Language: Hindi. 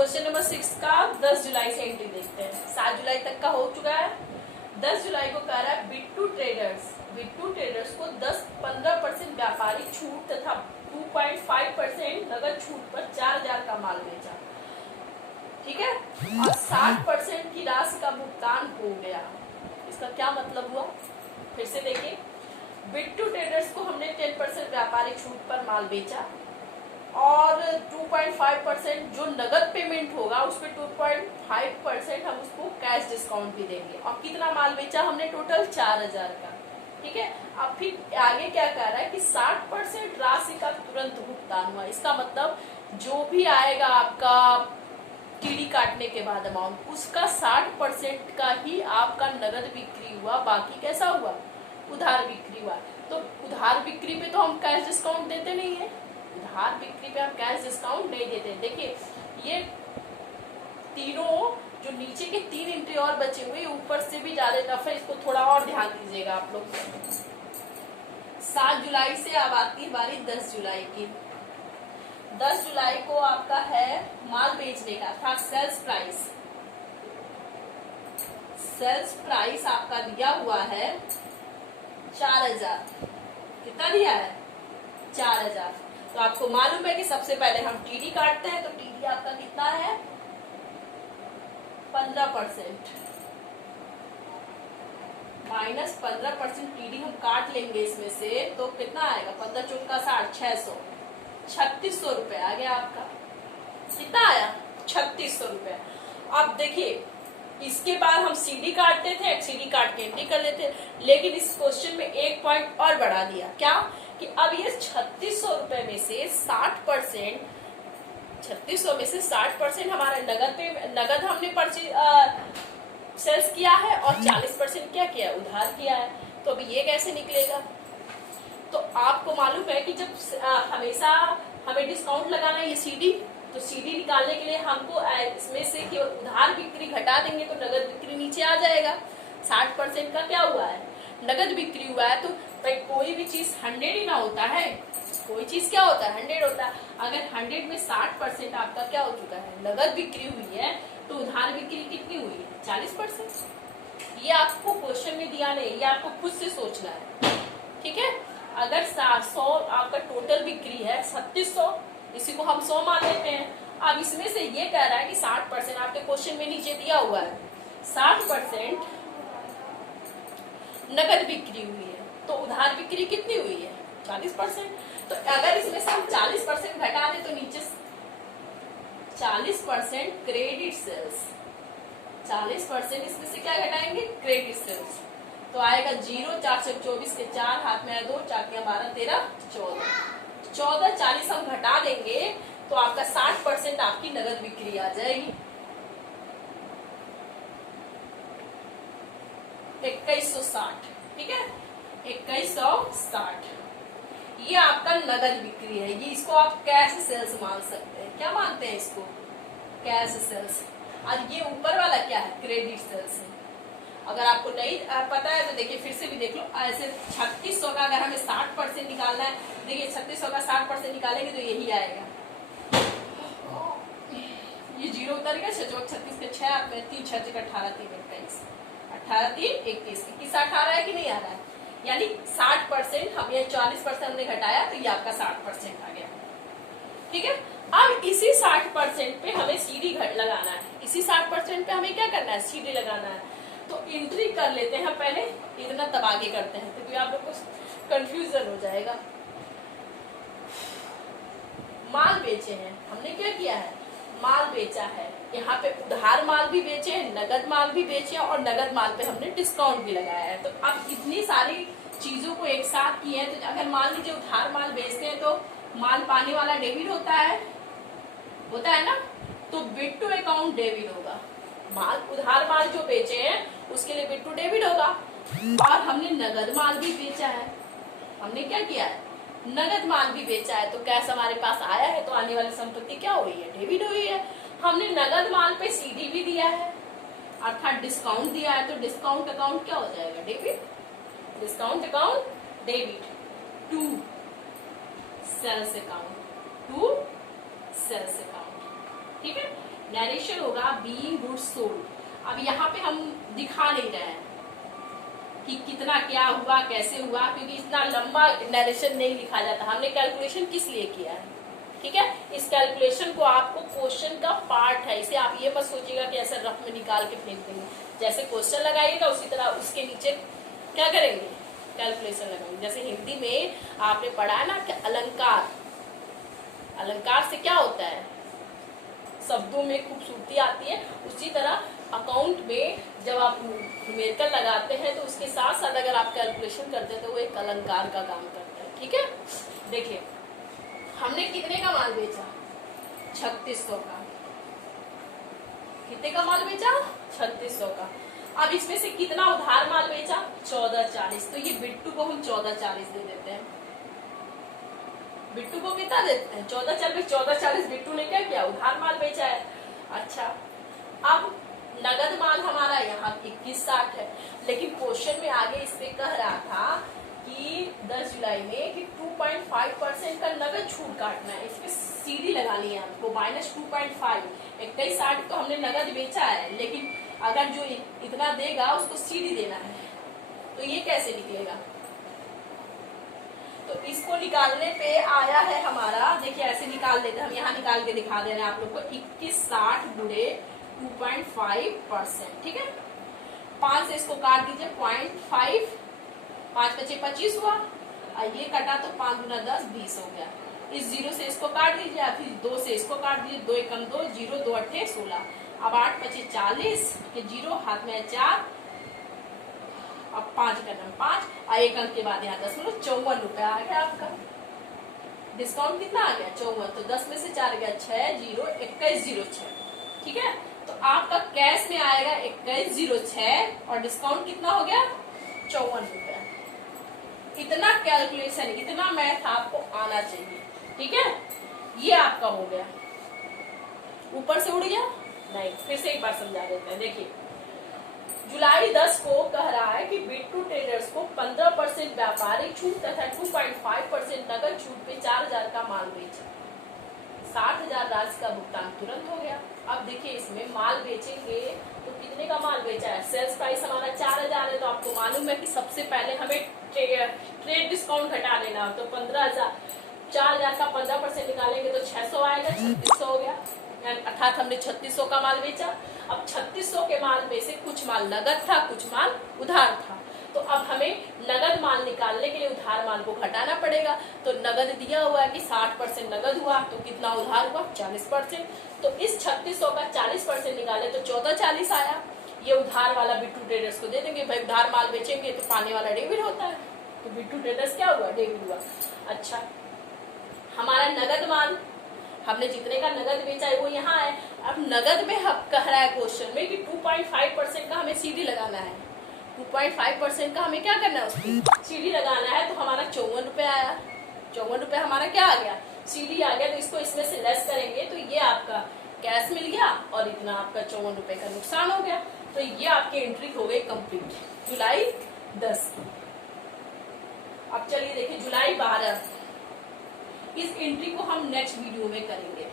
क्वेश्चन नंबर 6 का 10 जुलाई से एंट्री देखते हैं। 7 जुलाई तक का हो चुका है। 10 जुलाई को कह रहा है बिट्टू ट्रेडर्स को 10-15% व्यापारिक छूट तथा 2.5% नगद छूट पर 4,000 का माल बेचा। ठीक है, और 60% की राशि का भुगतान हो गया। इसका क्या मतलब हुआ, फिर से देखिए। बिट्टू ट्रेडर्स को हमने 10% व्यापारिक छूट पर माल बेचा और 2.5% जो नगद पेमेंट होगा उस पर 2.5% हम उसको कैश डिस्काउंट भी देंगे। और कितना माल बेचा हमने, टोटल 4,000 का। ठीक है, अब फिर आगे क्या कह रहा है कि 60% राशि का तुरंत भुगतान हुआ। इसका मतलब जो भी आएगा आपका टीडी काटने के बाद अमाउंट, उसका 60% का ही आपका नगद बिक्री हुआ, बाकी कैसा हुआ, उधार बिक्री हुआ। तो उधार बिक्री पे तो हम कैश डिस्काउंट देते नहीं है, उधार बिक्री पे हम कैश डिस्काउंट नहीं देते। देखिए ये तीनों जो नीचे के 3 एंट्री और बचे हुए, ऊपर से भी ज्यादा टफ है, इसको थोड़ा और ध्यान दीजिएगा आप लोग। 7 जुलाई से अब आती है बारी 10 जुलाई की। 10 जुलाई को आपका है माल बेचने का था सेल्स प्राइस आपका दिया हुआ है 4,000। कितना दिया है, 4,000। तो आपको मालूम है कि सबसे पहले हम टीडी काटते हैं, तो टीडी आपका कितना है, 15% माइनस 15% टीडी हम काट लेंगे इसमें से, तो कितना आएगा, 15 चौका 60, 600, 3600 रुपए आ गया आपका। कितना आया, 3600 रुपए। अब देखिए इसके बाद हम सीडी काटते थे, सीडी काट के एंट्री कर लेते, लेकिन इस क्वेश्चन में एक पॉइंट और बढ़ा दिया। क्या कि अब ये 3600 रुपए में से 60%, 3600 में से 60% हमारा नगद हमने सेल्स किया है और 40% क्या किया, उधार किया है। तो अभी ये कैसे निकलेगा, तो आपको मालूम है कि जब हमेशा हमें डिस्काउंट लगाना है ये सीडी, तो सीडी निकालने के लिए हमको इसमें से केवल उधार बिक्री घटा देंगे तो नगद बिक्री नीचे आ जाएगा। 60% का क्या हुआ है, नगद बिक्री हुआ है। तो भाई कोई भी चीज 100 ही ना होता है, कोई चीज क्या होता है, 100 होता है। अगर 100 में 60% आपका क्या हो चुका है, नगद बिक्री हुई है, तो उधार बिक्री कितनी हुई है, 40%। ये आपको क्वेश्चन में दिया नहीं, ये आपको खुद से सोचना है। ठीक है, अगर 100 आपका टोटल बिक्री है 3600, इसी को हम 100 मान लेते हैं। अब इसमें से ये कह रहा है कि 60% आपके क्वेश्चन में नीचे दिया हुआ है, 60% नगद बिक्री हुई है, तो उधार बिक्री कितनी हुई है, 40%। तो अगर इसमें से हम 40% घटा दें तो नीचे 40% क्रेडिट सेल्स, 40% इसमें से क्या घटाएंगे, क्रेडिट सेल्स। तो आएगा 0, 4 से 24 के 4, हाथ में 2, 4 के 12, 13, 14, 40 हम घटा देंगे तो आपका 60% आपकी नगद बिक्री आ जाएगी। 2160, ठीक है, 2160 ये आपका नगद बिक्री है। ये इसको आप कैश सेल्स मान सकते हैं। क्या मानते हैं इसको, कैश सेल्स। और ये ऊपर वाला क्या है, क्रेडिट सेल्स है। अगर आपको नहीं पता है तो देखिए फिर से भी देख लो। ऐसे 3600 का अगर हमें 60% निकालना है, देखिए 3600 का 60% निकालेंगे तो यही आएगा। ये 0 उतर गया, 6 36 के 6 हाथ में 3 6 18 3 21, 18 3 21, 21 18 है कि नहीं आ रहा है। यानी 60% हम ये 40% हमने घटाया तो ये आपका 60% आ गया। ठीक है, अब इसी 60% पे हमें सीडी लगाना है। इसी 60% पे हमें क्या करना है, सीडी लगाना है। तो एंट्री कर लेते हैं पहले, इतना तब आगे करते हैं क्योंकि आप लोग को कंफ्यूजन हो जाएगा। माल बेचे हैं हमने, क्या किया है, माल बेचा है। यहाँ पे उधार माल भी बेचे हैं, नगद माल भी बेचे हैं और नगद माल पे हमने डिस्काउंट भी लगाया है। तो अब इतनी सारी चीजों को एक साथ किए हैं। तो अगर मान लीजिए उधार माल बेचते हैं तो माल पाने वाला डेबिट होता है ना, तो बिट्टू अकाउंट डेबिट होगा। माल उधार माल जो बेचे हैं उसके लिए बिट्टू डेबिट होगा। और हमने नगद माल भी बेचा है, हमने क्या किया है, नगद माल भी बेचा है। तो कैश हमारे पास आया है, तो आने वाली संपत्ति क्या हुई है, डेबिट हुई है। हमने नगद माल पे सीडी भी दिया है, अर्थात डिस्काउंट दिया है, तो डिस्काउंट अकाउंट क्या हो जाएगा, debit. Discount account debit to sales account, ठीक है। नरेशन होगा बीइंग गुड्स सोल्ड। अब यहाँ पे हम दिखा नहीं रहे हैं कि कितना क्या हुआ कैसे हुआ, क्योंकि इतना लंबा नरेशन नहीं लिखा जाता। हमने कैलकुलेशन किस लिए किया है, ठीक है। इस कैलकुलेशन को आपको क्वेश्चन का पार्ट है, इसे आप ये मत सोचिएगा कि ऐसे रफ में निकाल के फेंक देंगे। जैसे क्वेश्चन लगाइएगा उसी तरह उसके नीचे क्या करेंगे, कैलकुलेशन लगाएंगे। जैसे हिंदी में आपने पढ़ा है ना कि अलंकार, अलंकार से क्या होता है, शब्दों में खूबसूरती आती है। उसी तरह अकाउंट में जब आप न्यूमेरिकल लगाते हैं तो उसके साथ साथ अगर आप कैलकुलेशन करते हैं तो वो एक अलंकार का काम करता है, ठीक है। देखिए हमने कितने का माल बेचा, 3600 का। कितने का माल बेचा, 3600 का। अब इसमें से कितना उधार माल बेचा, 1440। तो ये बिट्टू को हम 1440 दे देते हैं। बिट्टू को कितना देते हैं, 1440। बिट्टू ने क्या किया, उधार माल बेचा है। अच्छा, अब नगद माल हमारा यहाँ 2160 है, लेकिन क्वेश्चन में आगे इस पे कह रहा था कि 10 जुलाई में कि 2.5% का नगद छूट काटना है। इसमें सीडी लगानी है हमको, -2.5। 2160 तो हमने नगद बेचा है, लेकिन अगर जो इतना देगा उसको सीडी देना है, तो ये कैसे निकलेगा। तो इसको निकालने पे आया है हमारा, देखिए ऐसे निकाल देते हैं हम, यहाँ निकाल के दिखा दे रहे हैं आप लोग को। 2160 गुणे 2.5%, ठीक है। 5 से इसको काट दीजिए, 0.5, 5 बचे 25 हुआ, और ये कटा तो 5 गुना 10 20 हो गया। इस 0 से इसको काट दीजिए, फिर 2 से इसको काट दीजिए, 2 एकम 2, 0 2 अट्ठे 16। अब 8 बचे 40, ये 0 हाथ में 4, अब 5 का नाम 5, और 1 अंक के बाद यहाँ 10, मतलब 54 रुपया आ गया आपका। डिस्काउंट कितना आ गया, 54। तो 10 में से 4 गया 6, 0 2106, ठीक है। तो आपका कैश में आएगा 2106 और डिस्काउंट कितना हो गया, 54 रुपया। इतना कैलकुलेशन, इतना मैथ आपको आना चाहिए, ठीक है। ये आपका हो गया। ऊपर से उड़ गया नहीं, फिर से एक बार समझा देते हैं। देखिए जुलाई 10 को कह रहा है कि बिट्टू ट्रेडर्स को 15% व्यापारिक छूट तथा 2.5% नगद छूट पे 4000 का माल बेचा। 60,000 राशि का भुगतान तुरंत हो गया। अब देखिए इसमें माल बेचेंगे तो कितने का माल बेचा है, सेल्स प्राइस हमारा 4000 है। तो आपको मालूम है कि सबसे पहले हमें ट्रेड डिस्काउंट घटा लेना, तो 15,000, 4000 का 15% निकालेंगे तो 600 आएगा, 3600 हो गया। अर्थात हमने 3600 का माल बेचा। अब 3600 के माल में से कुछ माल नगद था, कुछ माल उधार था। तो अब हमें नगद माल निकालने के लिए उधार माल को घटाना पड़ेगा। तो नगद दिया हुआ है कि 60% नगद हुआ, तो कितना उधार हुआ, 40%। तो इस 3600 का 40% निकाले तो 1440 आया। ये उधार वाला बिट्टू ट्रेडर्स को दे देंगे, भाई उधार माल बेचेंगे तो पाने वाला डेबिट होता है, तो बिट्टू ट्रेडर्स क्या हुआ, डेबिट हुआ। अच्छा, हमारा नगद माल, हमने जितने का नगद बेचा है वो यहाँ है। अब नगद में हम कह रहा है क्वेश्चन में कि 2.5% का हमें सीडी लगाना है। 2.5% का हमें क्या करना है, उसकी सीडी लगाना है। तो हमारा 54 रुपए आया। 54 रुपए हमारा क्या आ गया, सीडी आ गया। तो इसको इसमें से लेस करेंगे तो ये आपका कैश मिल गया और इतना आपका 54 रुपए का नुकसान हो गया। तो ये आपकी एंट्री हो गई कंप्लीट जुलाई 10। अब चलिए देखिए जुलाई 12, इस एंट्री को हम नेक्स्ट वीडियो में करेंगे।